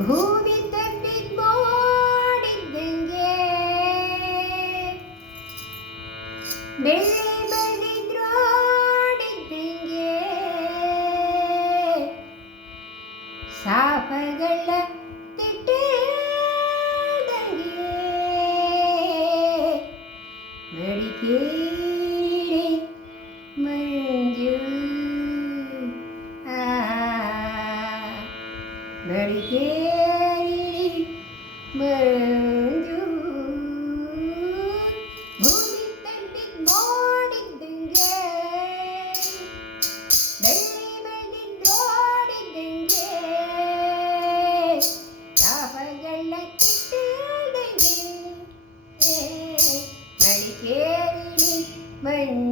ಭೂಮಿ ತಬ್ಬಿದ್ ಮಾಡಿದ್ದಂಗೆ ಬೆಳ್ಳಿ ಬೆಳೆದಿದ್ರೋಡಿದ್ದಂಗೆ ಸಾಪಗಳ ತಿಟ್ಟಿದಂಗೆ ಮಡಿಕೇರಿ മരികേരി മറഞ്ഞു ഭൂമി തണ്ടി മോടിതെങ്കേ വെള്ളി വെള്ളി ഓടിതെങ്കേ സഭകളെ കിട്ടിയതെങ്കിൽ മരികേരി മഞ്ഞ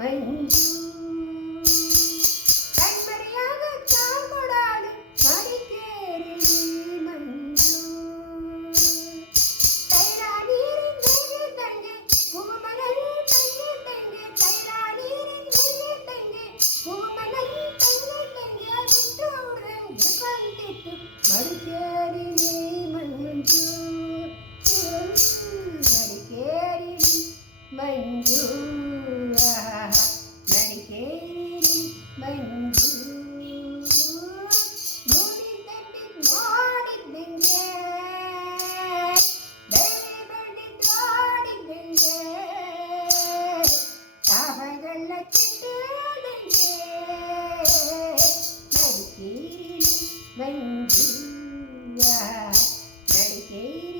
மஞ்சு கண்மறையாக சாகொடாடு மடிக்கேறி மஞ்சு தைரா நீரின் வெள்ளி தங்கே பூமலரி தங்கே தங்கே தைரா நீரின் வெள்ளி தங்கே பூமலரி தங்கே தங்கே சுற்றோடு மடிக்கேறி Lady.